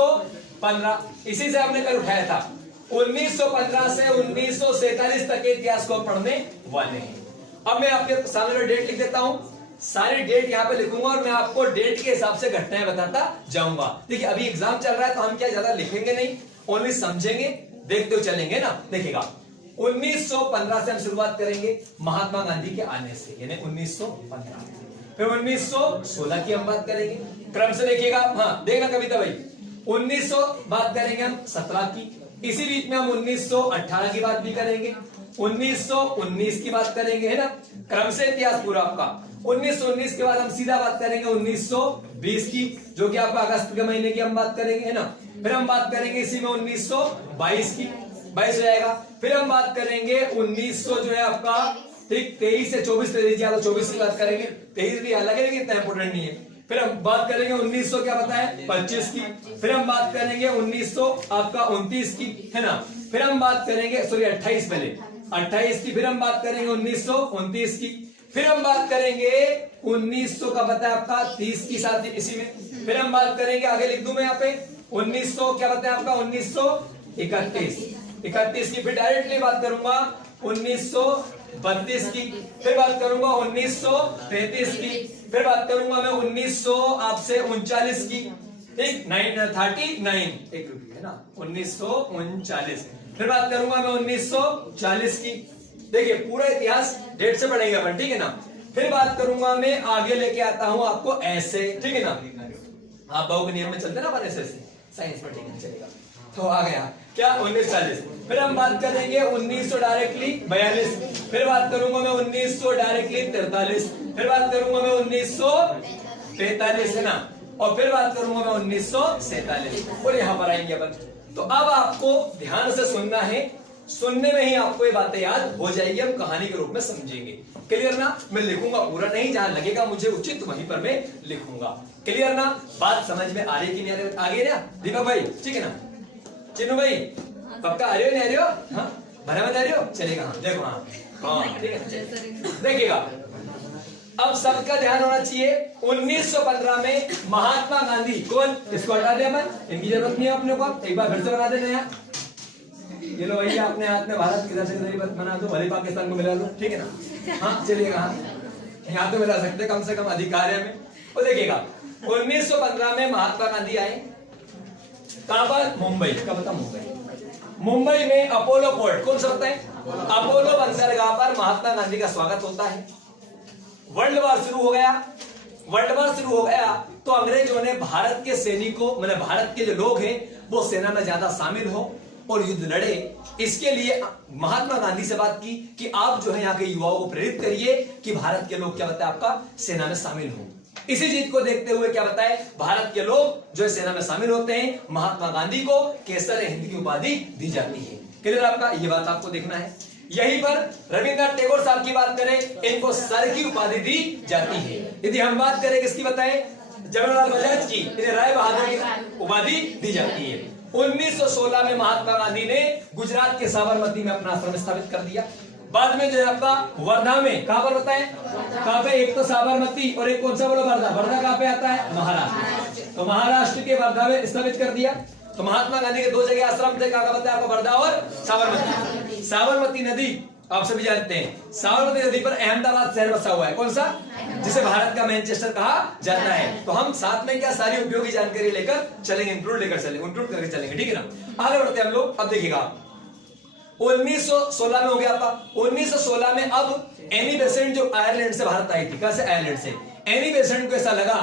1915, इसी से हमने कल उठाया था। 1915 से 1947 तक के इतिहास को पढ़ने वाले हैं। अब मैं आपके सामने डेट लिख देता हूं, सारी डेट यहां पे लिखूंगा और मैं आपको डेट के हिसाब से घटनाएं बताता जाऊंगा। देखिए अभी एग्जाम चल रहा है तो हम क्या ज्यादा लिखेंगे नहीं, ओनली समझेंगे, देखते हुए चलेंगे ना। देखिएगा 1915 से हम शुरुआत करेंगे महात्मा गांधी के आने से, यानी 1915। फिर 1916 की हम बात करेंगे, क्रम से देखिएगा। हाँ देखना कविता भाई, 1900 बात करेंगे हम 17 की, इसी बीच में हम 1918 की बात भी करेंगे, 1919 की बात करेंगे, है ना, क्रम से इतिहास पूरा आपका। 1919 के बाद हम सीधा बात करेंगे 1920 की, जो कि आपका अगस्त के महीने की हम बात करेंगे, है ना। फिर हम बात करेंगे इसी में 1922 की, 22 हो जाएगा। फिर हम बात करेंगे 1900 जो है आपका, ठीक 23 से 24 ले लीजिए, तो 24 की बात करेंगे, 23 भी अलग है लेकिन इतना इंपोर्टेंट नहीं है। फिर हम बात करेंगे 1900 क्या बताया 25 की, फिर हम बात करेंगे 1900 आपका 29 की, है ना। फिर हम बात करेंगे 28 पहले 28 की, फिर हम बात करेंगे 1929 की, फिर हम बात करेंगे 1900 का बताया आपका 30 की साथ इसी में। फिर हम बात करेंगे, आगे लिख दूं मैं यहाँ पे 1900 क्या बताया आपका 1931 की, फिर डायरेक्टली बात करूंगा 1932 की, फिर बात करूंगा 1933 की, फिर बात करूंगा मैं 1900 आपसे 39 की, ठीक 39 एक रुपये है ना 1939, फिर बात करूंगा मैं 1940 की। देखिए पूरा इतिहास डेट से पढ़ेंगे अपन, ठीक है ना। फिर बात करूंगा मैं, आगे लेके आता हूं आपको ऐसे, ठीक है ना, आप बहु के नियम में चलते ना अपन ऐसे साइंस में, ठीक है चलेगा। तो आ गया क्या 1940, फिर हम बात करेंगे 1900 डायरेक्टली 42, फिर बात करूंगा मैं 1900 डायरेक्टली 43, फिर बात करूंगा मैं 1943, है ना, और फिर बात करूंगा मैं 1947, और यहां पर आएंगे अपन। तो अब आपको ध्यान से सुनना है, सुनने में ही आपको ये बातें याद हो जाएगी, हम कहानी के रूप में समझेंगे। क्लियर ना, मैं लिखूंगा पूरा नहीं, जहां लगेगा मुझे उचित वहीं पर मैं लिखूंगा। क्लियर ना, बात समझ में आ रही कि नहीं आ रही, आगे ना दीपक भाई, ठीक है ना, चिन्नू भाई पक्का आ रही हो नहीं आ रही हो, हाँ भरा में आ रही हो, चलेगा। हाँ देखो, हाँ ठीक है, देखिएगा अब सबका ध्यान होना चाहिए। 1915 में महात्मा गांधी कौन, इसको हटा दे अपन, इनकी जरूरत नहीं है अपने को, एक बार फिर से बना देना यार। ये लो भैया अपने हाथ में भारत किधर से किधर बना दो, भले पाकिस्तान को मिला लो, ठीक है ना। हाँ चलिएगा, यहाँ तो मिला सकते कम से कम अधिकार है हमें। और देखिएगा 1915 में महात्मा गांधी आए, कहां पर, मुंबई का बता, मुंबई में अपोलो पोर्ट, कौन सा होता है, अपोलो बंदरगाह पर महात्मा गांधी का स्वागत होता है। वर्ल्ड वार शुरू हो गया, वर्ल्ड वार शुरू हो गया तो अंग्रेजों ने भारत के सैनिकों, मतलब भारत के जो लोग हैं वो सेना में ज्यादा शामिल हो और युद्ध लड़े। इसके लिए महात्मा गांधी से बात की कि आप जो है यहाँ के युवाओं को प्रेरित करिए कि भारत के लोग क्या बताए आपका सेना में शामिल हो। इसी चीज को देखते हुए क्या बताए, भारत के लोग जो है सेना में शामिल होते हैं, महात्मा गांधी को केसर हिंद की उपाधि दी जाती है। क्लियर आपका, ये बात आपको देखना है। यहीं पर रविंद्रनाथ टैगोर साहब की बात करें, इनको सर की उपाधि दी जाती है। यदि हम बात करें किसकी बताएं, जवाहरलाल बजाज की, इन्हें राय बहादुर की उपाधि दी जाती है। 1916 में महात्मा गांधी ने गुजरात के साबरमती में अपना आश्रम स्थापित कर दिया। बाद में जो है आपका वर्धा में, कहां पर बताएं, कहां पे, एक तो साबरमती और एक कौन सा बोलो, वर्धा। वर्धा कहां पे आता है, महाराष्ट्र, तो महाराष्ट्र के वर्धा में स्थापित कर दिया। तो महात्मा गांधी के दो जगह आश्रम थे, कहां बताया आपको, वर्धा और साबरमती। साबरमती नदी आप सभी जानते हैं, साबरमती नदी पर अहमदाबाद शहर बसा हुआ है, कौन सा, जिसे भारत का मैनचेस्टर कहा जाता है। तो हम साथ में क्या सारी उपयोगी जानकारी लेकर चलेंगे, इंक्लूड करके चलेंगे, ठीक है ना। आगे बढ़ते हैं हम लोग। अब देखिएगा 1916 में हो गया आपका। 1916 में अब एनी बेसेंट जो आयरलैंड से भारत आई थी, कैसे, आयरलैंड से। एनी बेसेंट को ऐसा लगा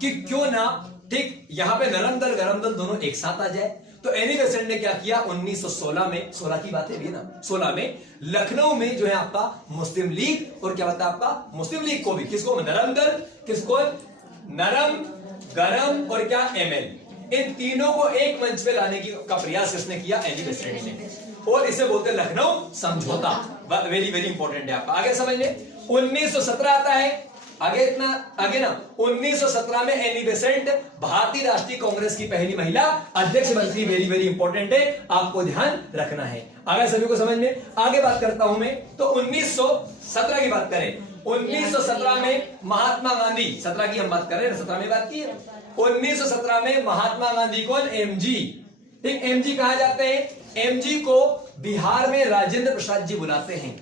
कि क्यों ना, ठीक यहाँ पे नरम दल गरम दल दोनों एक साथ आ जाए। तो एनी बेसेंट ने क्या किया, 1916 में, 16 की बात है भी ना, 16 में लखनऊ में जो है आपका मुस्लिम लीग, और क्या बताया आपका मुस्लिम लीग को भी, किसको, नरम दल, किसको, नरम गरम और क्या, एमएल, इन तीनों को एक मंच पे लाने का प्रयास इसने किया एनी बेसेंट ने, और इसे बोलते हैं लखनऊ समझौता। वेरी वेरी इंपॉर्टेंट है आपका, आगे समझ ले। 1917 आता है, आगे इतना आगे ना, 1917 में एनी बेसेंट भारतीय राष्ट्रीय कांग्रेस की पहली महिला अध्यक्ष बनती। वेरी वेरी इंपॉर्टेंट है, आपको ध्यान रखना है, आगे सभी को समझ में। आगे बात करता हूं मैं, तो 1917 की बात करें, 1917 में महात्मा गांधी, 17 की हम बात कर रहे हैं, 17 में बात की है, 1917 में महात्मा गांधी कौन? एमजी। ठीक, एमजी कहा जाते हैं? एमजी को बिहार में राजेंद्र प्रसाद जी बुलाते हैं।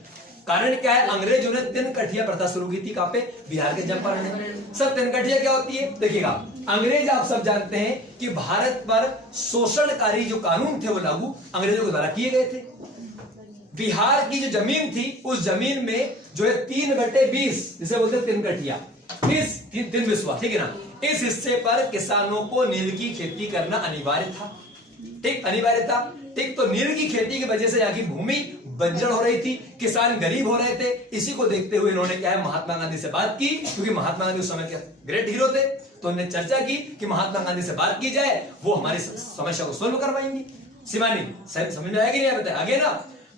कारण क्या है? अंग्रेजों ने तिनकठिया प्रथा शुरू की थी। कहां पे? बिहार के चंपारण में। सर तिनकठिया क्या होती है? देखिएगा, अंग्रेज आप सब जानते हैं कि भारत पर शोषणकारी जो कानून थे वो लागू अंग्रेजों के द्वारा किए गए थे। बिहार की जो जमीन थी उस जमीन में जो है 3/20 जिसे बोलते हैं तिनकठिया, इस तीन विश्वा, ठीक है ना, इस हिस्से पर किसानों को नील की खेती करना अनिवार्य था। ठीक, अनिवार्य था। ठीक, तो नील की खेती की वजह से यहाँ की भूमि बंजर हो रही थी, किसान गरीब हो रहे थे। इसी को देखते हुए इन्होंने क्या है, महात्मा गांधी से बात की, क्योंकि महात्मा गांधी उस समय के ग्रेट हीरो थे। तो उन्होंने चर्चा की कि महात्मा गांधी से बात की जाए, वो हमारी समस्या को सोल्व करवाएंगे। शिवानी समझ में आएगी? नहीं बताया आगे ना।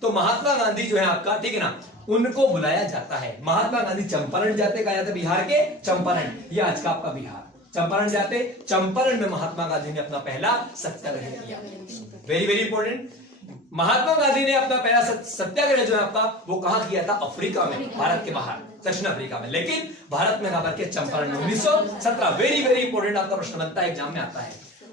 तो महात्मा गांधी जो है आपका, ठीक है ना, उनको बुलाया जाता है। महात्मा गांधी चंपारण जाते, कहा जाता है बिहार के चंपारण, ये आज का आपका बिहार। चंपारण जाते, चंपारण में महात्मा गांधी ने अपना पहला सत्याग्रह किया। Very very important. Mahatma Gandhi ने अपना पहला सत्याग्रह जो है आपका वो कहां किया था? अफ्रीका में, भारत के बाहर, दक्षिण अफ्रीका में। लेकिन भारत में कहां पर? चंपारण में 1917। वेरी वेरी इंपॉर्टेंट, आपका प्रश्न बनता है, एग्जाम में आता है।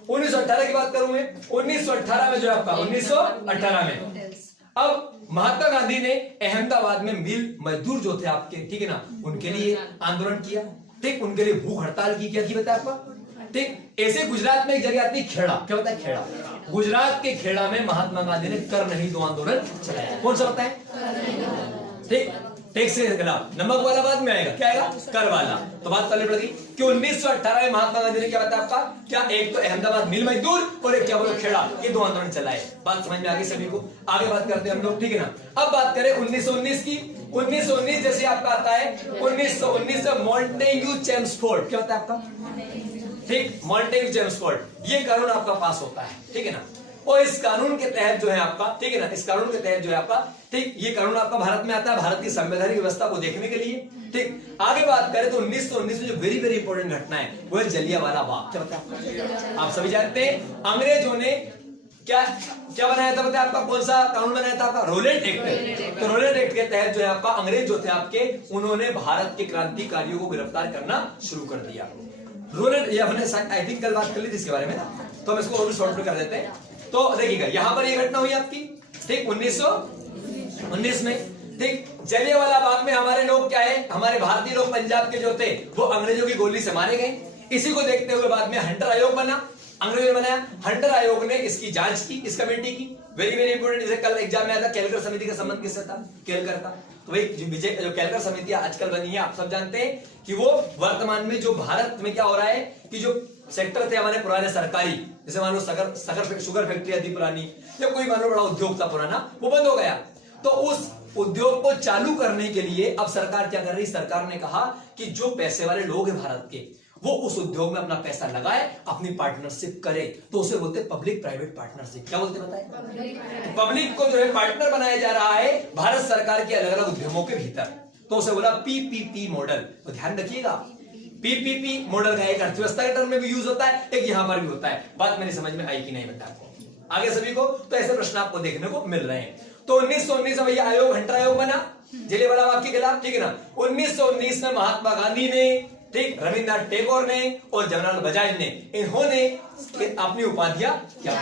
1918 की बात करूं मैं, 1918 में जो है आपका 1918 में अब महात्मा गांधी ने अहमदाबाद में मिल मजदूर जो थे आपके, ठीक है ना, उनके लिए आंदोलन किया। ठीक, उनके लिए भूख हड़ताल की। क्या की बताया आपका? ठीक, ऐसे गुजरात में एक जगह आती है खेड़ा। क्या होता है? खेड़ा। गुजरात के खेड़ा में महात्मा गांधी ने कर नहीं दो आंदोलन चलाया। कौन सा होता है? ठीक, टैक्स के खिलाफ। नमक वाला बाद में आएगा, क्या आएगा? कर वाला। तो बात करनी पड़ेगी कि 1918 में महात्मा गांधी ने क्या बताया आपका? क्या एक तो अहमदाबाद मिल मजदूर और एक क्या बोलो खेड़ा, ये दो आंदोलन चलाए। बात समझ में आ गई सभी को? आगे बात करते हैं हम लोग, ठीक है ना। अब बात करें 1919 की। 1919 जैसे आपका आता है 1919 में मॉन्टेग्यू चेम्सफोर्ड। क्या होता है आपका? ठीक, मॉन्टेग्यू चेम्सफोर्ड, ये कानून आपका पास होता है, ठीक है ना। और इस कानून के तहत जो है आपका, ठीक है ना, इस कानून के तहत जो है आपका, ठीक, ये कानून आपका भारत में आता है भारत की संवैधानिक व्यवस्था को देखने के लिए। ठीक, आगे बात करें तो 1919 में जो वेरी वेरी इंपॉर्टेंट घटना है वो है जलियांवाला बाग। क्या होता है? आप सभी जानते हैं अंग्रेजों ने क्या क्या बनाया था? बताया आपका? कौन सा कानून बनाया था आपका? Rowlatt Act. तो रोलेट एक्ट के तहत जो है आपका अंग्रेज जो थे आपके, उन्होंने भारत के क्रांतिकारियों को गिरफ्तार करना शुरू कर दिया। रोलेट, ये हमने आई थिंक कल बात कर ली थी इसके बारे में ना, तो हम इसको और भी शॉर्ट में कर देते हैं। तो देखिएगा यहां पर ये घटना हुई आपकी, ठीक, 1919 में। ठीक, जलियांवाला बाग में हमारे लोग क्या है, हमारे भारतीय लोग पंजाब के जो थे वो अंग्रेजों की गोली से मारे गए। इसी को देखते हुए बाद में हंटर आयोग बना, अंग्रेजों ने बनाया। हंटर आयोग ने इसकी जांच की, इस कमेटी की। वेरी वेरी इंपोर्टेंट, जैसे कल एग्जाम में आया था कैलकर समिति का संबंध किससे था? केलकर का। तो भाई जो कैलकर समिति आजकल बनी है, आप सब जानते हैं कि वो वर्तमान में जो भारत में क्या हो रहा है कि जो सेक्टर थे हमारे पुराने सरकारी, जैसे मान लो शुगर फैक्ट्री थी पुरानी, या कोई मान लो बड़ा उद्योग था पुराना, वो बंद हो गया। तो उस उद्योग को चालू करने के लिए अब सरकार क्या कर रही? सरकार ने कहा कि जो पैसे वाले लोग हैं भारत के, वो उस उद्योग में अपना पैसा लगाए, अपनी पार्टनरशिप करे। तो उसे बोलते हैं पब्लिक प्राइवेट पार्टनरशिप। क्या बोलते बताए? पब्लिक को जो है पार्टनर बनाया जा रहा है भारत सरकार के अलग अलग उद्योगों के भीतर, तो उसे बोला पीपीपी मॉडल। तो ध्यान रखिएगा, पीपीपी मॉडल का एक अर्थव्यवस्था के टर्म में भी यूज होता है, एक यहां पर भी होता है। बात मेरी समझ में आई कि नहीं बता आपको आगे सभी को? तो ऐसे प्रश्न आपको देखने को मिल रहे हैं। तो 1919 में भैया आयोग, हंटर आयोग बना जलियांवाला बाग के खिलाफ, ठीक है ना। 1919 में महात्मा गांधी ने, ठीक, रविन्द्रनाथ टैगोर ने और जवाहरलाल बजाज ने, इन्होंने अपनी उपाधियां क्या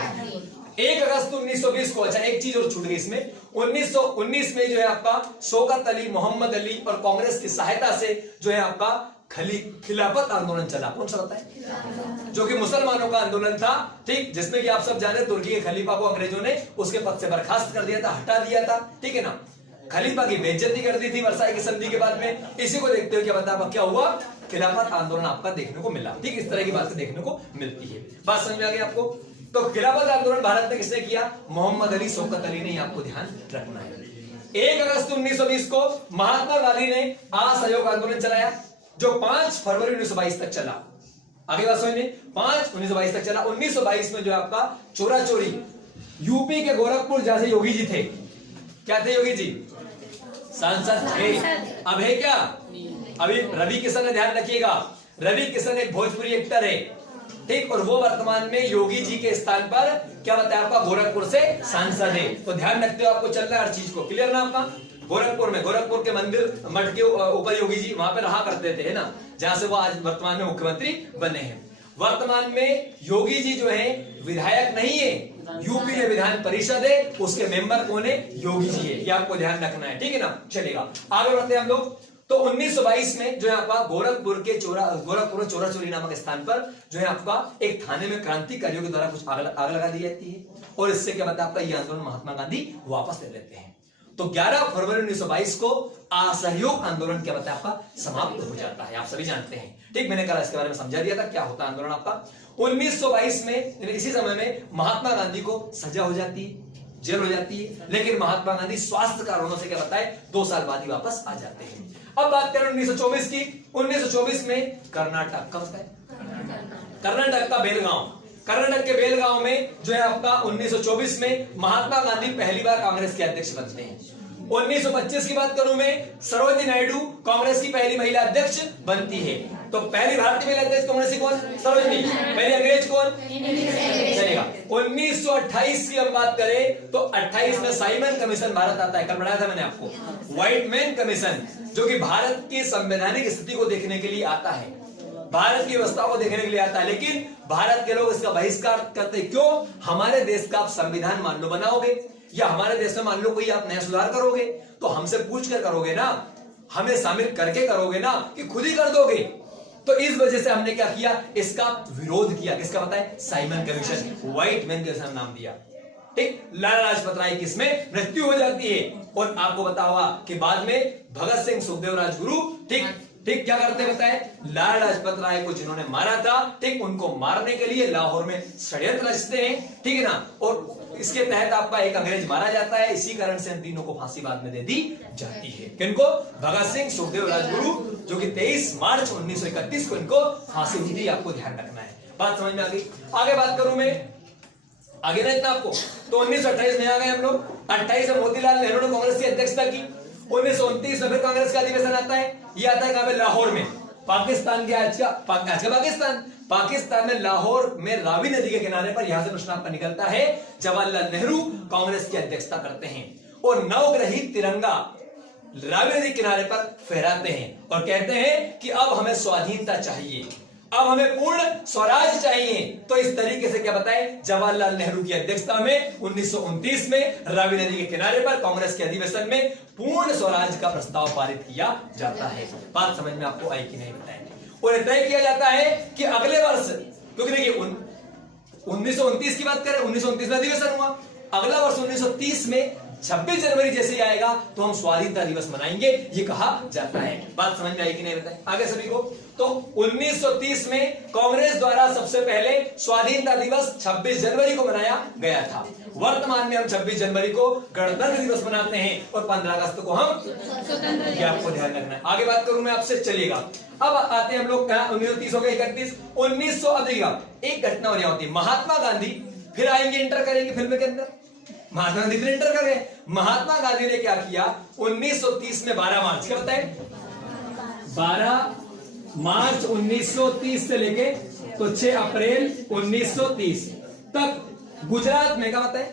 1 अगस्त 1920 को, अच्छा एक चीज और छूट गई इसमें, 1919 में जो है आपका शौकत अली, मोहम्मद अली और कांग्रेस की सहायता से जो है आपका खिलाफत आंदोलन चला। कौन सा होता है? जो कि मुसलमानों का आंदोलन था, ठीक, जिसमें कि आप सब जाने तुर्की के खलीफा को अंग्रेजों ने उसके पद से बर्खास्त कर दिया था, हटा दिया था, ठीक है ना। खलीफा की बेइज्जती कर दी थी वर्साई की संधि के बाद में। इसी को देखते हुए क्या बता क्या हुआ? खिलाफत आंदोलन आपका देखने को मिला। ठीक, इस तरह की बातें देखने को मिलती है। बात समझ में आ गई आपको? तो खिलाफत आंदोलन भारत में किसने किया? मोहम्मद अली, शौकत अली ने, आपको ध्यान रखना है। 1 अगस्त 1920 को महात्मा गांधी ने असहयोग आंदोलन चलाया, जो 5 फरवरी 1922 तक चला। आगे बात समझिए, 1922 तक चला। 1922 में जो आपका चोरा चोरी यूपी के गोरखपुर, जैसे योगी जी थे, क्या थे योगी जी? सांसद थे। अब है क्या? अभी रवि किशन है, ध्यान रखिएगा, रवि किशन एक भोजपुरी एक्टर है, ठीक, और वो वर्तमान में योगी जी के स्थान पर क्या बताया आपका? गोरखपुर से सांसद है। तो ध्यान रखते हो, आपको चलना है हर चीज को। क्लियर ना आपका? गोरखपुर में, गोरखपुर के मंदिर मठ के ऊपर योगी जी वहां पे रहा करते थे, है ना, जहां से वो आज वर्तमान में मुख्यमंत्री बने हैं। वर्तमान में योगी जी जो है विधायक नहीं है, यूपी में विधान परिषद है, उसके मेंबर कौन है? योगी जी है। ये आपको ध्यान रखना है, ठीक है ना। चलेगा, आगे बढ़ते हैं हम लोग। तो 1922 में जो है आपका गोरखपुर चोरा चोरी नामक स्थान पर जो है आपका एक थाने में क्रांतिकारियों के द्वारा कुछ आग लगा दी जाती है, और इससे क्या बताया आपका ये आंदोलन महात्मा गांधी वापस ले लेते हैं। तो 11 फरवरी 1922 को असहयोग आंदोलन क्या बताया आपका समाप्त हो जाता है, आप सभी जानते हैं। ठीक, मैंने कल इसके बारे में समझा दिया था क्या होता है आंदोलन आपका। 1922 में इसी समय में महात्मा गांधी को सजा हो जाती है, जेल हो जाती है, लेकिन महात्मा गांधी स्वास्थ्य कारणों से क्या बताए 2 साल बाद ही वापस आ जाते हैं। अब बात करें 1924 की। 1924 में कर्नाटक का होता है, कर्नाटक का बेलगांव, कर्नाटक के बेलगांव में जो है आपका 1924 में महात्मा गांधी पहली बार कांग्रेस के अध्यक्ष बनते हैं। 1925 की बात करूं मैं, सरोजिनी नायडू कांग्रेस की पहली महिला अध्यक्ष बनती है। तो पहली भारतीय महिला अध्यक्ष कांग्रेस की कौन? सरोजिनी। पहले अंग्रेज कौन? चलेगा। 1928 की हम बात करें तो 28 में साइमन कमीशन भारत आता है, कल पढ़ाया था मैंने आपको, व्हाइट मैन कमीशन, जो कि भारत की संवैधानिक स्थिति को देखने के लिए आता है, भारत की व्यवस्था को देखने के लिए आता है, लेकिन भारत के लोग इसका बहिष्कार करते। क्यों? हमारे देश का आप संविधान मान लो बनाओगे, या हमारे देश में मान लो कोई आप नया सुधार करोगे तो हमसे पूछ कर करोगे ना, हमें शामिल करके करोगे ना, कि खुद ही कर दोगे। तो इस वजह से हमने क्या किया, इसका विरोध किया। किसका बताए? Simon commission, white man commission नाम दिया। ठीक, लाला लाजपत राय की इसमें मृत्यु हो जाती है, और आपको पता होगा कि बाद में भगत सिंह, सुखदेव, राजगुरु ठीक क्या करते बताए, लाला लाजपत राय को जिन्होंने मारा था, ठीक, उनको मारने के लिए लाहौर में षड्यंत्र रचते हैं, ठीक है ना, और इसके तहत आपका एक अंग्रेज मारा जाता है। इसी कारण से इन तीनों को फांसी बाद में दे दी जाती है। किनको? भगत सिंह, सुखदेव, राजगुरु, जो कि 23 मार्च 1931 को इनको फांसी हुई थी। आपको ध्यान रखना है, बात समझ में आ गई। आगे बात करूं मैं, आगे ना इतना आपको, तो 1928 में आ गए हम लोग। 28 में मोतीलाल नेहरू ने कांग्रेस की अध्यक्षता की। 1929 में फिर कांग्रेस का अधिवेशन आता है, ये आता है कहां पे? लाहौर में। पाकिस्तान के आज का पाकिस्तान में लाहौर में रावी नदी के किनारे पर, यहां से प्रश्न आपका निकलता है, जवाहरलाल नेहरू कांग्रेस की अध्यक्षता करते हैं और नवग्रहित तिरंगा रावी नदी किनारे पर फहराते हैं और कहते हैं कि अब हमें स्वाधीनता चाहिए, अब हमें पूर्ण स्वराज चाहिए। तो इस तरीके से क्या बताए, जवाहरलाल नेहरू की अध्यक्षता में 1929 में रावी नदी के किनारे पर कांग्रेस के अधिवेशन में पूर्ण स्वराज का प्रस्ताव पारित किया जाता है। बात समझ में आपको आई कि नहीं बताएंगे। और तय किया जाता है कि अगले वर्ष, क्योंकि देखिए 1929 की बात करें, 1929 में अधिवेशन हुआ, अगला वर्ष 1930 में 26 जनवरी जैसे ही आएगा तो हम स्वाधीनता दिवस मनाएंगे, ये कहा जाता है। बात समझ में आई कि नहीं बताएं आगे सभी को। तो 1930 में कांग्रेस द्वारा सबसे पहले स्वाधीनता दिवस 26 जनवरी को मनाया गया था। वर्तमान में हम 26 जनवरी को गणतंत्र दिवस मनाते हैं और 15 अगस्त को हम स्वतंत्र, ये आपको ध्यान रखना है। आगे बात करूं मैं आपसे, चलिएगा। अब आते हैं हम लोग कहां, 1930 हो गया, 31, 1900 एक घटना हो होती है, महात्मा गांधी फिर आएंगे, इंटर करेंगे फिल्म के अंदर। महात्मा गांधी फिर इंटर कर गए। महात्मा गांधी ने क्या किया 1930 में 12 मार्च, क्या बताए, 12 मार्च 1930 से लेके तो 6 अप्रैल 1930 तक गुजरात में, क्या बताए,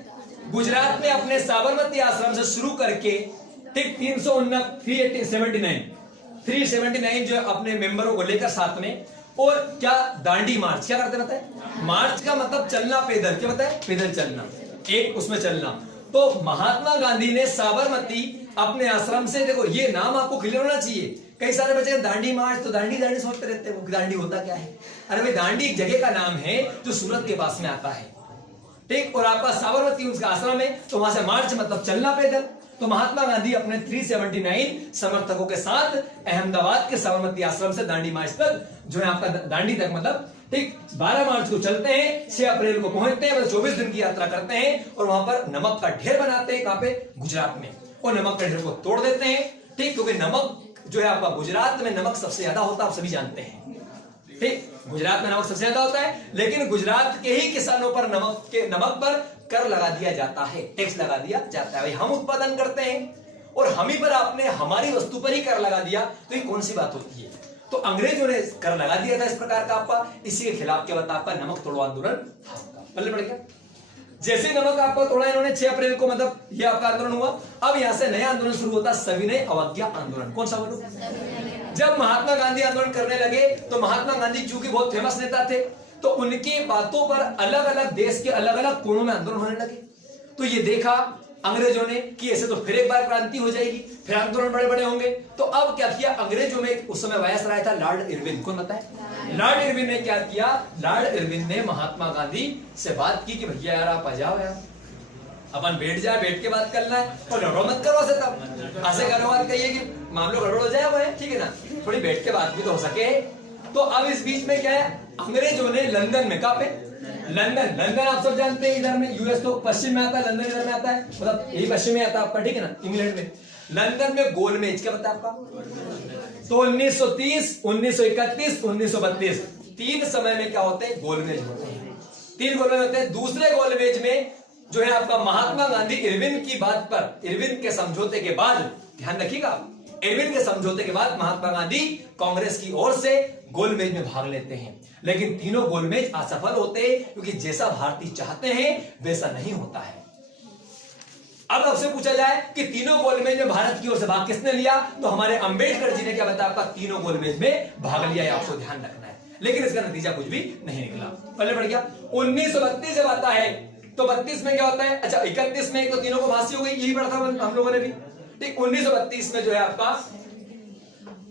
गुजरात में अपने साबरमती आश्रम से शुरू करके ठीक 379 जो अपने मेंबरों को लेकर साथ में, और क्या दांडी मार्च, क्या करते बताए, मार्च का मतलब चलना पैदल, क्या बताए, पैदल चलना, एक उसमें चलना। तो महात्मा गांधी ने साबरमती अपने आश्रम से, देखो ये नाम आपको क्लियर होना चाहिए। कई सारे बच्चे दांडी मार्च तो दांडी दांडी सोचते रहते हैं, दांडी होता क्या है। अरे भाई दांडी एक जगह का नाम है जो सूरत के पास में आता है, ठीक, और आपका साबरमती उसका आश्रम है, तो वहां से मार्च मतलब चलना पैदल। तो महात्मा गांधी अपने 379 समर्थकों के साथ अहमदाबाद के साबरमती आश्रम से दांडी मार्च तक जो है आपका दांडी तक मतलब ठीक 12 मार्च को चलते हैं, 6 अप्रैल को पहुंचते हैं, मतलब 24 दिन की यात्रा करते हैं और वहां पर नमक का ढेर बनाते हैं, कहां पे, गुजरात में, और नमक के ढेर को तोड़ देते हैं, ठीक, क्योंकि नमक जो है आपका गुजरात में नमक सबसे ज्यादा होता है, आप सभी जानते हैं, ठीक, गुजरात में नमक सबसे ज्यादा होता है, लेकिन गुजरात के ही किसानों पर नमक पर कर लगा दिया जाता है, टैक्स लगा दिया जाता है। भाई हम उत्पादन करते हैं और हम ही पर आपने हमारी वस्तु पर ही कर लगा दिया, तो ये कौन सी बात होती है। तो अंग्रेजों ने कर लगा दिया था इस प्रकार का आपका, इसी के खिलाफ क्या बता आपका नमक तोड़ो आंदोलन पल्ले पड़ गया। जैसे नमक आपको तोड़ा इन्होंने 6 अप्रैल को, मतलब ये आपका आंदोलन हुआ। अब यहां से नया आंदोलन शुरू होता, सविनय अवज्ञा आंदोलन। कौन सा बोलो, जब महात्मा गांधी आंदोलन करने लगे तो महात्मा गांधी चूंकि बहुत फेमस नेता थे, तो उनके बातों पर अलग अलग देश के अलग अलग कोणों में आंदोलन होने लगे। तो ये देखा अंग्रेजों ने कि ऐसे तो फिर एक बार क्रांति हो जाएगी, फिर आंदोलन बड़े बड़े होंगे। तो अब क्या किया अंग्रेजों में, उस समय वायसराय था लॉर्ड इरविन, कौन बताए? लॉर्ड इरविन ने क्या किया? लॉर्ड इरविन ने महात्मा गांधी से बात की कि भैया यार आप आ जाओ यार, अपन बैठ जाए, बैठ के बात करना है, और गड़बड़ मत करो ऐसे, तब ऐसे करो बात कहिए कि मामलों गड़बड़ हो जाए, वो है ठीक है ना, थोड़ी बैठ के बात भी तो हो सके। तो अब इस बीच में क्या है, अंग्रेजों ने लंदन में, कहा पे लंदन, लंदन आप सब जानते हैं इधर में, यूएस तो पश्चिम में आता है, लंदन इधर में आता है, मतलब यही पश्चिम में आता है आपका, ठीक है ना, इंग्लैंड में। लंदन में गोलमेज, क्या पता है आपका? तो 1930, 1931, 1932 तीन समय में क्या होते हैं? गोलमेज होते हैं, तीन गोलमेज होते हैं। दूसरे गोलमेज में जो है आपका महात्मा गांधी इरविन की बात पर, इरविन के समझौते के बाद, ध्यान रखिएगा, इरविन के समझौते के बाद महात्मा गांधी कांग्रेस की ओर से गोलमेज में भाग लेते हैं। लेकिन तीनों गोलमेज असफल होते हैं, क्योंकि जैसा भारतीय चाहते हैं वैसा नहीं होता है। अब आपसे पूछा जाए कि तीनों गोलमेज में भारत की ओर से भाग किसने लिया, तो हमारे अंबेडकर जी ने क्या बताया आपका? तीनों गोलमेज में भाग लिया है, आपको ध्यान रखना है। लेकिन इसका नतीजा कुछ भी नहीं निकला। पहले बढ़ गया 1932 जब आता है, तो 32 में क्या होता है? अच्छा 31 में तो तीनों को फांसी हो गई, यही पढ़ा था हम लोगों ने भी, ठीक। 1932 में जो है आपका,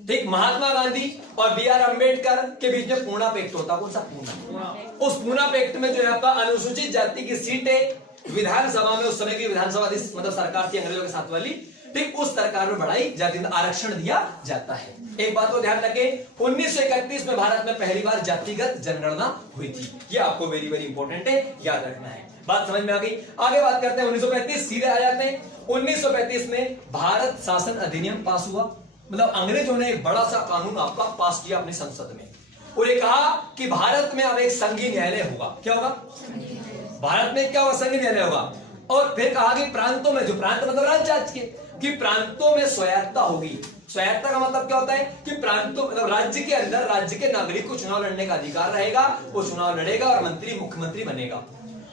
ठीक, महात्मा गांधी और बी आर अम्बेडकर के बीच में पूना पैक्ट होता है। कौन सा? पूना। उस पूना पैक्ट में जो है आपका अनुसूचित जाति की सीटें विधानसभा में, उस समय की विधानसभा मतलब सरकार थी अंग्रेजों के साथ वाली, ठीक, उस सरकार में बढ़ाई जाती, आरक्षण दिया जाता है। एक बात को ध्यान रखें, 1931 में भारत में पहली बार जातिगत जनगणना हुई थी। ये आपको वेरी वेरी इंपॉर्टेंट है, याद रखना है। बात समझ में आ गई? आगे बात करते हैं 1935, सीधे आ जाते हैं। 1935 में भारत शासन अधिनियम पास हुआ, मतलब अंग्रेजों ने एक बड़ा सा कानून आपका पास किया अपनी संसद में, और ये कहा कि भारत में अब एक संघीय न्यायालय होगा। क्या होगा? भारत में क्या होगा? संघीय न्यायालय होगा। और फिर कहा कि प्रांतों में, जो प्रांत मतलब राज्य के, कि प्रांतों में स्वायत्तता होगी। स्वायत्तता का मतलब क्या होता है? कि प्रांतों मतलब राज्य के अंदर राज्य के नागरिक को चुनाव लड़ने का अधिकार रहेगा, वो चुनाव लड़ेगा और मंत्री मुख्यमंत्री बनेगा।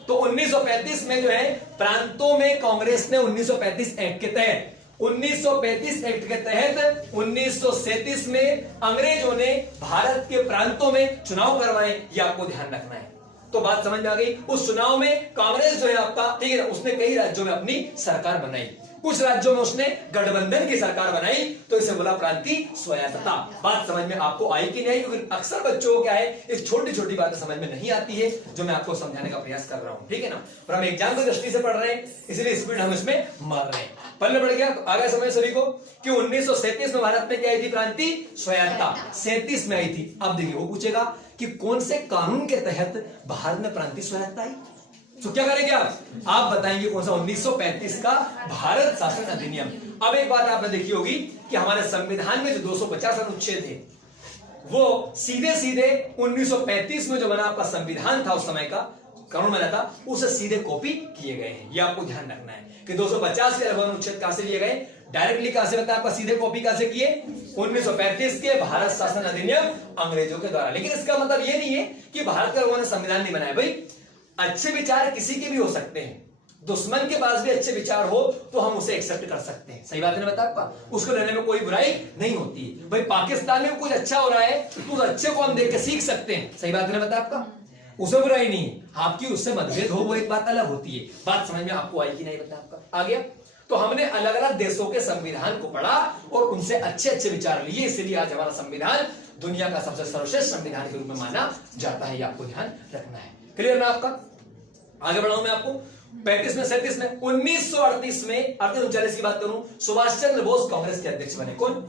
तो 1935 में जो है प्रांतों में कांग्रेस ने 1935 एक्ट के तहत, 1935 एक्ट के तहत 1937 में अंग्रेजों ने भारत के प्रांतों में चुनाव करवाए, ये आपको ध्यान रखना है। तो बात समझ में आ गई। उस चुनाव में कांग्रेस जो है आपका, ठीक है, उसने कई राज्यों में अपनी सरकार बनाई, कुछ राज्यों में उसने गठबंधन की सरकार बनाई, तो इसे बोला प्रांतीय स्वायत्तता। बात समझ में आपको आई कि नहीं? क्योंकि अक्सर बच्चों को क्या है, इस छोटी छोटी बातें समझ में नहीं आती है, जो मैं आपको समझाने का प्रयास कर रहा हूं, ठीक है ना। पर हम एग्जाम की दृष्टि से पढ़ रहे हैं, इसलिए स्पीड हम इसमें मार रहे हैं। पहले बढ़ गया, तो आगे समझ सभी को कि 1937 में भारत में क्या आई थी? प्रांतीय स्वायत्तता 37 में आई थी। अब देखिए वो पूछेगा कि कौन से कानून के तहत भारत में प्रांतीय स्वायत्तता आई, तो क्या करेंगे आप बताएंगे कौन सा? 1935 का भारत शासन अधिनियम। अब एक बात आपने देखी होगी कि हमारे संविधान में जो 250 अनुच्छेद थे, वो सीधे सीधे 1935 में जो बना आपका संविधान था, उस समय का कानून बना था, उसे सीधे कॉपी किए गए हैं। ये आपको ध्यान रखना है कि 250 के अनुच्छेद कहां से लिए गए, डायरेक्टली कहां से बताया आपका, सीधे कॉपी कहां से किए? 1935 के भारत शासन अधिनियम अंग्रेजों के द्वारा। लेकिन इसका मतलब ये नहीं है कि भारत के लोगों ने संविधान नहीं बनाया। भाई अच्छे विचार किसी के भी हो सकते हैं, दुश्मन के पास भी अच्छे विचार हो तो हम उसे एक्सेप्ट कर सकते हैं। सही बात है ना, बता आपका, उसको लेने में कोई बुराई नहीं होती है। भाई पाकिस्तान में कुछ अच्छा हो रहा है तो उस अच्छे को हम देख के सीख सकते हैं। सही बात है ना, बता आपका, उसे बुराई नहीं है। आपकी उससे मतभेद हो वो एक बात अलग होती है। बात समझ में आपको आई कि नहीं, बता आपका। आ गया? तो हमने अलग अलग देशों के संविधान को पढ़ा और उनसे अच्छे अच्छे विचार लिए, इसलिए आज हमारा संविधान दुनिया का सबसे सर्वश्रेष्ठ संविधान के रूप में माना जाता है। ये आपको ध्यान रखना है। क्लियर ना आपका? आगे बढ़ाऊं मैं आपको 35 में 37 में 1938 में 38 की बात करूं, सुभाष चंद्र बोस कांग्रेस के अध्यक्ष बने। कौन?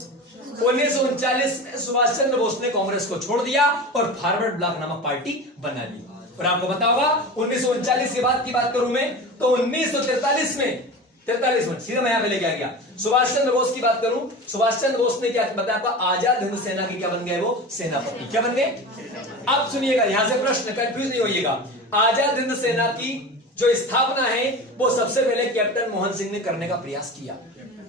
1939 में सुभाष चंद्र बोस ने कांग्रेस को छोड़ दिया और फॉरवर्ड ब्लॉक नामक पार्टी बना ली। और आपको पता होगा 1939 के बाद की बात करूं मैं, तो 1943 में 43 में सीधा मैं यहां पे लेके आ गया। सुभाष चंद्र बोस की बात करूं, सुभाष चंद्र बोस ने क्या बताया आपका? आजाद हिंद सेना के क्या बन गए? वो सेनापति। क्या बन गए? अब सुनिएगा, यहां से प्रश्न, कंफ्यूज नहीं होइएगा। आजाद हिंद सेना की जो स्थापना है वो सबसे पहले कैप्टन मोहन सिंह ने करने का प्रयास किया,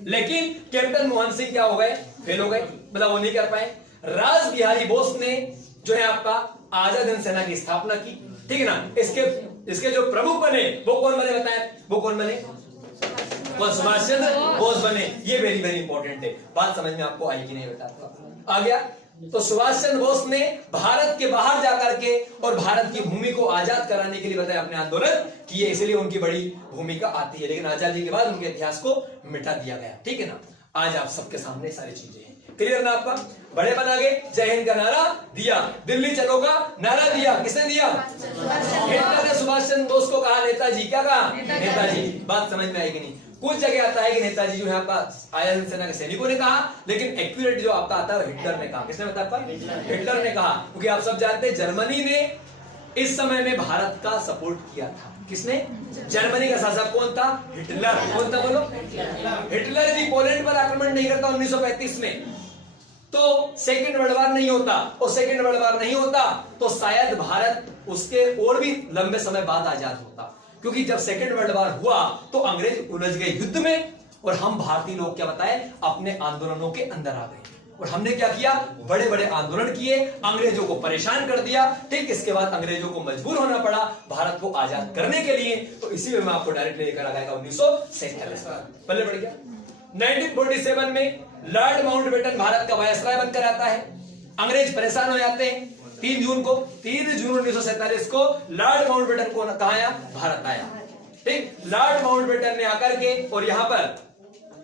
लेकिन कैप्टन मोहन सिंह क्या हो गए? फेल हो गए, मतलब वो नहीं कर पाए। राज बिहारी बोस ने जो है आपका आजाद हिंद सेना की स्थापना की, ठीक है ना। इसके जो प्रमुख बने वो कौन बने बताए? वो कौन बने? कौन? सुभाष चंद्र बोस बने। ये वेरी वेरी इंपॉर्टेंट है। बात समझ में आपको आई कि नहीं, बता आ गया। तो सुभाष चंद्र बोस ने भारत के बाहर जाकर के और भारत की भूमि को आजाद कराने के लिए बताया अपने आंदोलन किए, इसलिए उनकी बड़ी भूमिका आती है। लेकिन आजादी के बाद उनके इतिहास को मिटा दिया गया, ठीक है ना। आज आप सबके सामने सारी चीजें हैं, क्लियर ना आपका। बड़े बना गए, जय हिंद का नारा दिया, दिल्ली चलो का नारा दिया, किसने दिया? हिटलर ने सुभाष चंद्र बोस को कहा नेताजी, क्या कहा? नेताजी। बात समझ में आएगी नहीं। कुछ जगह आता है कि नेताजी जो है आपका आजाद सेना के सैनिकों ने कहा, लेकिन एक्यूरेट जो आपका आता है हिटलर ने कहा। किसने बताया आपका? हिटलर ने कहा, क्योंकि आप सब जानते हैं जर्मनी ने इस समय में भारत का सपोर्ट किया था। किसने? जर्मनी का शासक कौन था? हिटलर। कौन था बोलो? हिटलर यदि पोलैंड पर आक्रमण नहीं करता 1935 में तो सेकेंड वर्ल्ड वॉर नहीं होता, और सेकेंड वर्ल्ड वॉर नहीं होता तो शायद भारत उसके और भी लंबे समय बाद आजाद होता, क्योंकि जब सेकेंड वर्ल्ड वॉर हुआ तो अंग्रेज उलझ गए युद्ध में, और हम भारतीय लोग क्या बताए अपने आंदोलनों के अंदर आ गए। और हमने क्या किया? बड़े बड़े आंदोलन किए, अंग्रेजों को परेशान कर दिया। ठीक, इसके बाद अंग्रेजों को मजबूर होना पड़ा भारत को आजाद करने के लिए। तो इसी में मैं आपको डायरेक्ट लेकर आ गया 1947 पहले बढ़ गया। 1947 में लॉर्ड माउंटबेटन भारत का वायसराय बनकर आता है। अंग्रेज परेशान हो जाते हैं। 3 जून 1947 को लॉर्ड माउंटबेटन को कहा आया? भारत आया। ठीक, लॉर्ड माउंटबेटन ने आकर के और यहां पर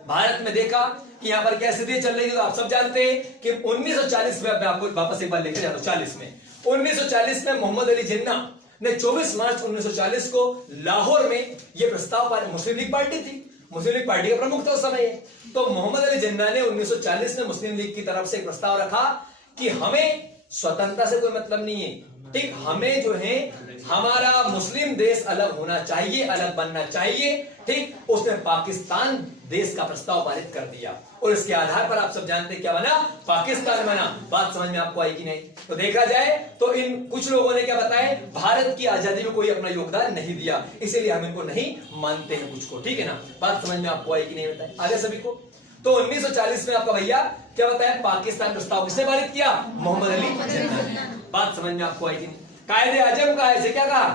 भारत में देखा कि यहां पर क्या स्थिति चल रही है। तो आप सब जानते हैं कि 1940 में, मैं आपको वापस एक बार लेकर जा रहा हूं, 1940 में मोहम्मद अली जिन्ना ने 24 मार्च 1940 को लाहौर में यह प्रस्ताव पाया। मुस्लिम लीग पार्टी थी, मुस्लिम लीग पार्टी का प्रमुख था उस समय। तो मोहम्मद अली जिन्ना ने 1940 में मुस्लिम लीग की तरफ से एक प्रस्ताव रखा कि हमें स्वतंत्रता से कोई मतलब नहीं है। ठीक, हमें जो है हमारा मुस्लिम देश अलग होना चाहिए, अलग बनना चाहिए। ठीक, उसने पाकिस्तान देश का प्रस्ताव पारित कर दिया, और इसके आधार पर आप सब जानते हैं क्या बना? पाकिस्तान बना। बात समझ में आपको आई कि नहीं? तो देखा जाए तो इन कुछ लोगों ने क्या बताया? भारत की आजादी में कोई अपना योगदान नहीं दिया, इसीलिए हम इनको नहीं मानते हैं कुछ को। ठीक है ना, बात समझ में आपको आई कि नहीं बताए आगे सभी को। तो 1940 में आपका भैया क्या बताया? पाकिस्तान प्रस्ताव किसने पारित किया? मोहम्मद अली जिन्ना। बात समझ में आपको आई कि नहीं? कायदे आजम का ऐसे क्या कहा?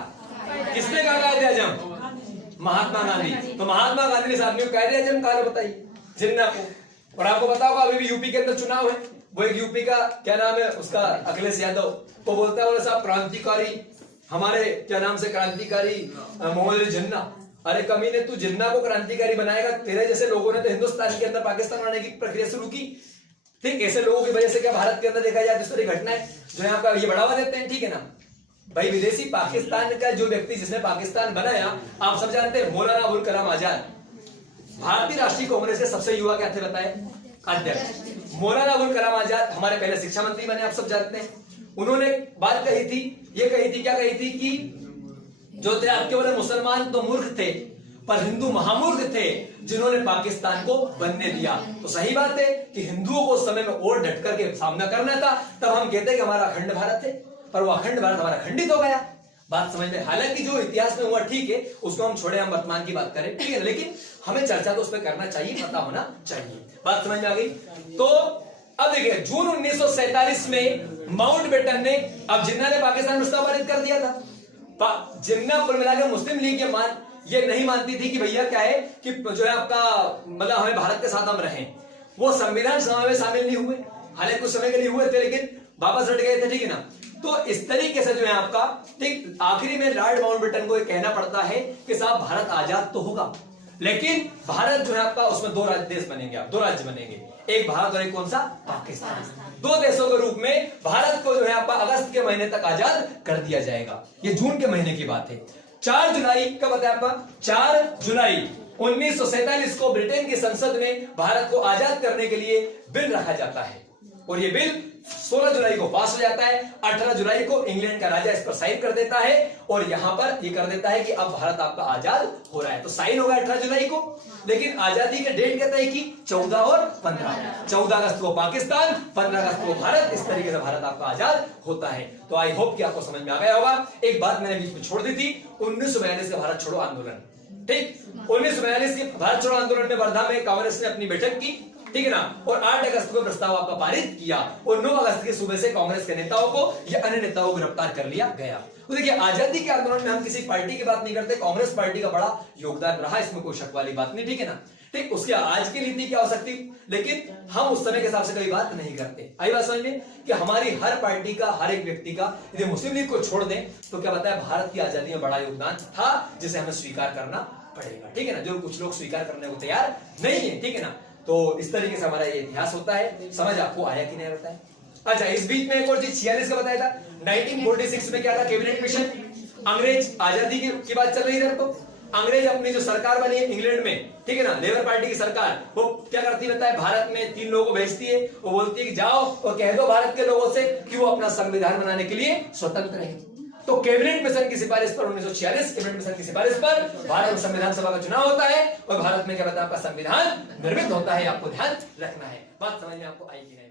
किसने कहा कायदे आजम? महात्मा गांधी। तो महात्मा गांधी ने इस आदमी को कायदे आजम कहा बताई जिन्ना को। और आपको पता होगा अभी भी यूपी के अंदर चुनाव है, वो एक यूपी का क्या नाम है उसका, अखिलेश यादव, वो बोलता है बोले साहब क्रांतिकारी, हमारे क्या नाम से क्रांतिकारी मोहम्मद अली जिन्ना। अरे कमीने, तू जिन्ना को क्रांतिकारी बनाएगा? तेरे जैसे लोगों ने तो हिंदुस्तान के अंदर पाकिस्तान बनाने की प्रक्रिया शुरू की। ठीक, ऐसे लोगों की वजह से क्या भारत के अंदर देखा जाए दूसरी घटनाएं जो यहाँ का ये बढ़ावा देते हैं। ठीक है ना भाई, विदेशी पाकिस्तान का जो व्यक्ति जिसने पाकिस्तान बनाया, आप सब जानते हैं मौलाना अबुल कलाम आजाद, भारतीय राष्ट्रीय कांग्रेस के सबसे युवा क्या थे बताए? अध्यक्ष। मौलाना अबुल कलाम आजाद हमारे पहले शिक्षा मंत्री बने, आप सब जानते हैं। उन्होंने बात कही थी, ये कही थी, क्या कही थी कि जो थे आपके बोले मुसलमान तो मूर्ख थे, पर हिंदू महामूर्ख थे जिन्होंने पाकिस्तान को बनने दिया। तो सही बात है कि हिंदुओं को उस समय में और डट करके सामना करना था, तब हम कहते हैं कि हमारा अखंड भारत है, पर वो अखंड भारत हमारा खंडित हो गया। बात समझ में? हालांकि जो इतिहास में हुआ ठीक है, उसको हम छोड़े, हम वर्तमान की बात करें, ठीक है, लेकिन हमें चर्चा तो उस पर करना चाहिए, पता होना चाहिए। बात समझ में आ गई? तो अब देखिए जून 1947 में माउंटबेटन ने, अब जिन्ना ने पाकिस्तान प्रस्ताव पारित कर दिया था। जिन्ना कुल मिलाकर मुस्लिम लीग ये नहीं मानती थी कि भैया क्या है कि जो है आपका मतलब हमें भारत के साथ हम रहें। वो संविधान सभा में शामिल नहीं हुए, हालांकि कुछ समय के लिए हुए थे लेकिन वापस हट गए थे। ठीक है ना, तो इस तरीके से जो है आपका ठीक आखिरी में लॉर्ड माउंटबेटन को कहना पड़ता है कि साहब भारत आजाद तो होगा, लेकिन भारत जो है आपका उसमें 2 देश बनेंगे, आप 2 राज्य बनेंगे, एक भारत और एक कौन सा? पाकिस्तान। 2 देशों के रूप में भारत को जो है आपका अगस्त के महीने तक आजाद कर दिया जाएगा। ये जून के महीने की बात है। 4 जुलाई कब बताया आपका? 4 जुलाई 1947 को ब्रिटेन की संसद में भारत को आजाद करने के लिए बिल रखा जाता है, और ये बिल 16 जुलाई को पास हो जाता है। 18 जुलाई को इंग्लैंड का राजा इस पर साइन कर देता है, और यहां पर ये कर देता है कि अब भारत आपका आजाद हो रहा है। तो साइन होगा 18 जुलाई को, लेकिन आजादी के डेट क्या तय की? 14 और 15। 14 अगस्त को पाकिस्तान, 15 अगस्त को भारत। इस तरीके से भारत आपका आजाद होता है। तो आई होप कि आपको समझ में आ गया होगा। एक बात मैंने बीच में छोड़ दी थी, 1942 का भारत छोड़ो आंदोलन। ठीक, 1942 के भारत छोड़ो आंदोलन में वर्धा में कांग्रेस ने अपनी बैठक की, ठीक है ना, और 8 अगस्त को प्रस्ताव आपका पारित किया, और 9 अगस्त की सुबह से कांग्रेस के नेताओं को या अन्य नेताओं को गिरफ्तार कर लिया गया। तो देखिए आजादी के आंदोलन में हम किसी पार्टी की बात नहीं करते, कांग्रेस पार्टी का बड़ा योगदान रहा, इसमें कोई शक वाली बात नहीं, ठीक है ना। ठीक, उसके आज की नीति क्या हो सकती, लेकिन हम उस समय के हिसाब से कभी बात नहीं करते। आई बात समझ में कि हमारी हर पार्टी का, हर एक व्यक्ति का, यदि मुस्लिम लीग को छोड़ दें तो क्या बताया, भारत की आजादी में बड़ा योगदान था, जिसे हमें स्वीकार करना पड़ेगा, ठीक है ना। जो कुछ लोग स्वीकार करने को तैयार नहीं है, ठीक है ना। तो इस तरीके से हमारा ये इतिहास होता है। समझ आपको आया कि नहीं होता है। अच्छा, इस बीच में एक और चीज 46 का बताया था, 1946 में क्या था, कैबिनेट मिशन। अंग्रेज आजादी की बात चल रही है, तो अंग्रेज अपनी जो सरकार बनी है इंग्लैंड में, ठीक है ना, लेबर पार्टी की सरकार, वो क्या करती है बताए, भारत में 3 लोगों को भेजती है, वो बोलती है कि जाओ और कह दो भारत के लोगों से कि वो अपना संविधान बनाने के लिए स्वतंत्र है। तो कैबिनेट मिशन की सिफारिश पर 1946 कैबिनेट मिशन की सिफारिश पर भारत में संविधान सभा का चुनाव होता है और भारत में क्या बताया, आपका संविधान निर्मित होता है। आपको ध्यान रखना है, बात समझ में आपको आई कि नहीं।